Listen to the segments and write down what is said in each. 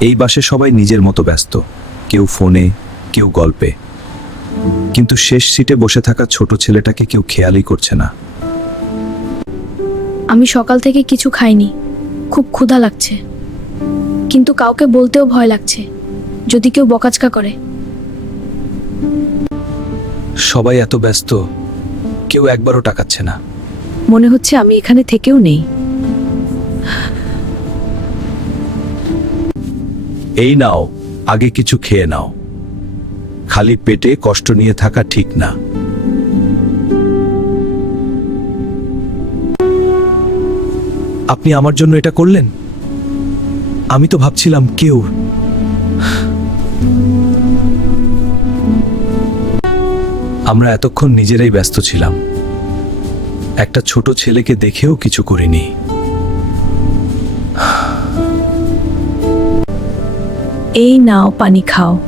এই বাসে সবাই নিজের মতো ব্যস্ত, কেউ ফোনে, কেউ গল্পে, কিন্তু শেষ সিটে বসে থাকা ছোট ছেলেটাকে কেউ খেয়ালই করছে না। আমি সকাল থেকে কিছু খাইনি, খুব ক্ষুধা লাগছে, কিন্তু কাউকে বলতেও ভয় লাগছে, যদি কেউ বকাচকা করে। সবাই এত ব্যস্ত, কেউ একবারও টাকাচ্ছে না। মনে হচ্ছে আমি এখানে থেকেও নেই। এই নাও, আগে কিছু খেয়ে নাও। খালি পেটে কষ্ট নিয়ে থাকা ঠিক না। আপনি আমার জন্য এটা করলেন? আমি তো ভাবছিলাম কেউ। আমরা এতক্ষণ নিজেরাই ব্যস্ত ছিলাম, একটা ছোট ছেলেকে দেখেও কিছু করিনি। এই নাও, পানি খাও।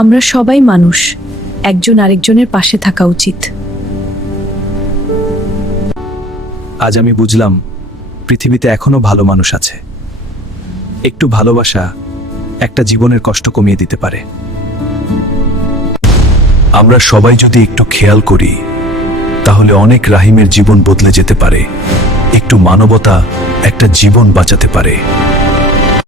আমরা সবাই মানুষ, একজন আরেকজনের পাশে থাকা উচিত। আজ আমি বুঝলাম, পৃথিবীতে এখনো ভালো মানুষ আছে। একটু ভালোবাসা একটা জীবনের কষ্ট কমিয়ে দিতে পারে। আমরা সবাই যদি একটু খেয়াল করি, তাহলে অনেক রাহিমের জীবন বদলে যেতে পারে। একটু মানবতা একটা জীবন বাঁচাতে পারে।